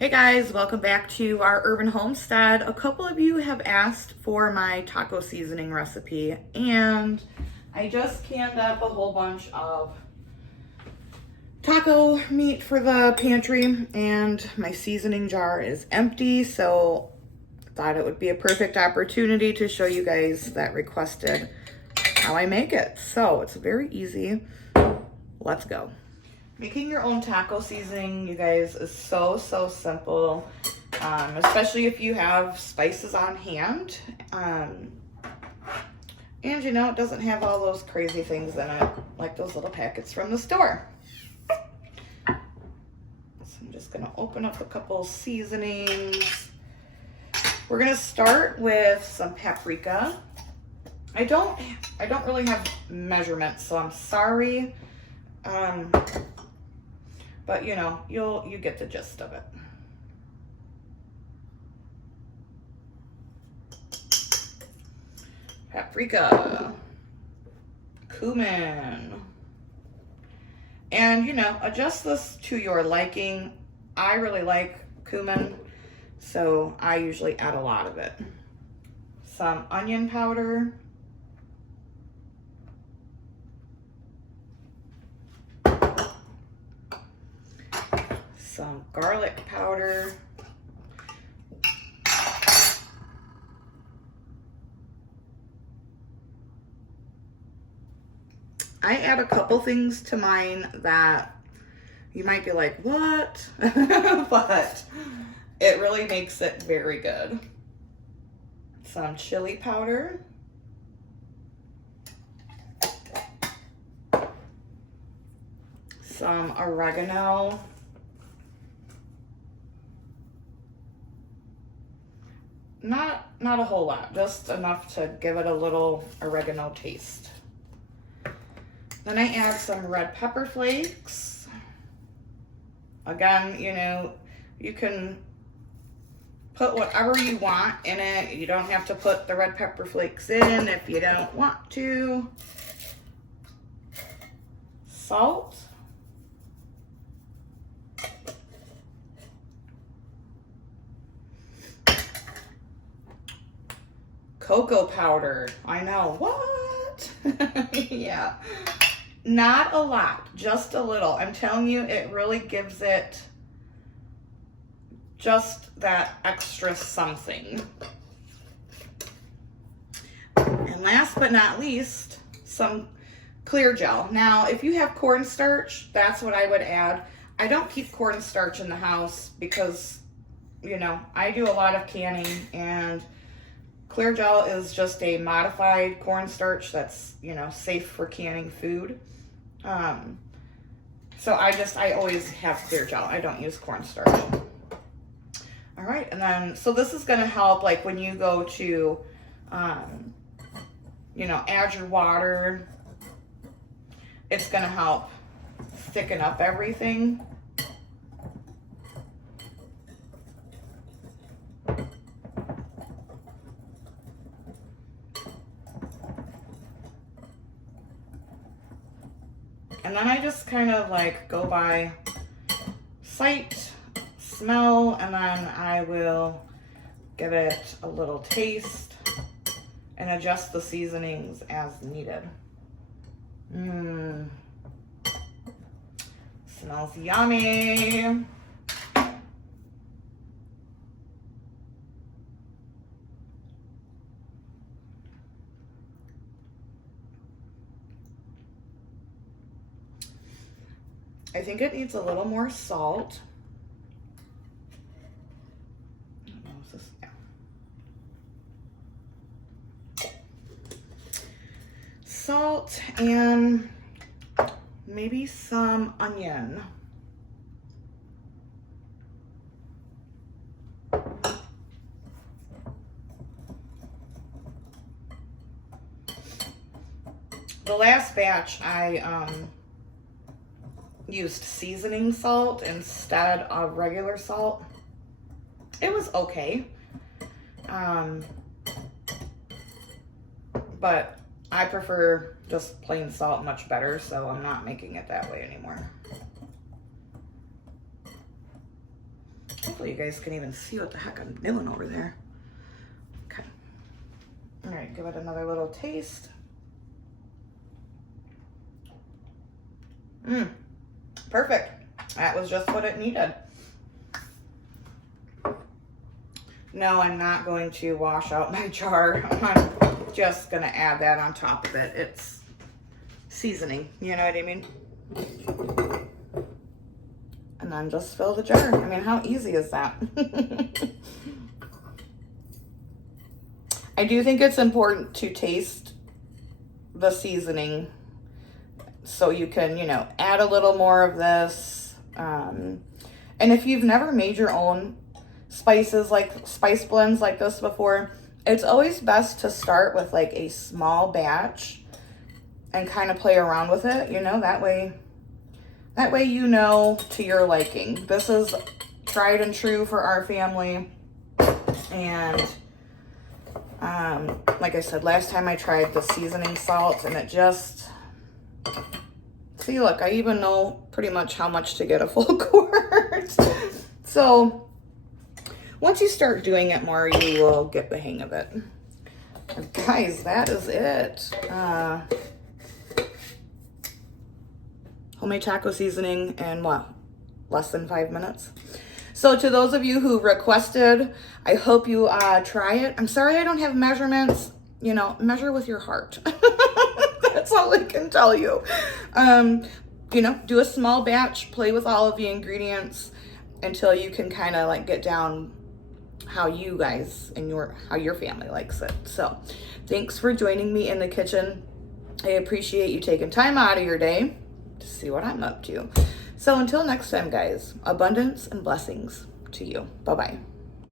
Hey guys, welcome back to our urban homestead. A couple of you have asked for my taco seasoning recipe, and I just canned up a whole bunch of taco meat for the pantry, and my seasoning jar is empty, so I thought it would be a perfect opportunity to show you guys that requested how I make it. So it's very easy. Let's go. Making your own taco seasoning, you guys, is so simple, especially if you have spices on hand. And you know, it doesn't have all those crazy things in it, like those little packets from the store. So I'm just gonna open up a couple seasonings. We're gonna start with some paprika. I don't really have measurements, so I'm sorry. But you know, you get the gist of it. Paprika, cumin, and you know, adjust this to your liking. I really like cumin, so I usually add a lot of it. Some onion powder. Some garlic powder. I add a couple things to mine that you might be like, what? But it really makes it very good. Some chili powder. Some oregano. Not a whole lot, just enough to give it a little oregano taste. Then I add some red pepper flakes. Again, you know, you can put whatever you want in it. You don't have to put the red pepper flakes in if you don't want to. Salt. Cocoa powder. I know, what? Yeah. Not a lot, just a little. I'm telling you, it really gives it just that extra something. And last but not least, some clear gel. Now, if you have cornstarch, that's what I would add. I don't keep cornstarch in the house because, you know, I do a lot of canning, and clear gel is just a modified cornstarch that's, you know, safe for canning food. So I always have clear gel. I don't use cornstarch. All right, and then, so this is gonna help, like, when you go to, you know, add your water, it's gonna help thicken up everything. And then I just kind of like go by sight, smell, and then I will give it a little taste and adjust the seasonings as needed. Smells yummy. I think it needs a little more salt. Salt and maybe some onion. The last batch I used seasoning salt instead of regular salt. It was okay. But I prefer just plain salt much better, so I'm not making it that way anymore. Hopefully you guys can even see what the heck I'm doing over there. Okay. All right, give it another little taste. Perfect. That was just what it needed. No, I'm not going to wash out my jar. I'm just gonna add that on top of it. It's seasoning, you know what I mean? And then just fill the jar. I mean, how easy is that? I do think it's important to taste the seasoning so you can, you know, add a little more of this. And if you've never made your own spices, like spice blends like this before, it's always best to start with like a small batch and kind of play around with it, you know, that way you know to your liking. This is tried and true for our family. And like I said, last time I tried the seasoning salt and it just, see, look, I even know pretty much how much to get a full quart. So once you start doing it more, you will get the hang of it. And guys, that is it. Homemade taco seasoning in what? Less than 5 minutes. So to those of you who requested, I hope you try it. I'm sorry I don't have measurements. You know, measure with your heart. That's all I can tell you. You know, do a small batch, play with all of the ingredients until you can kind of like get down how you guys and how your family likes it. So thanks for joining me in the kitchen. I appreciate you taking time out of your day to see what I'm up to. So until next time, guys, abundance and blessings to you. Bye-bye.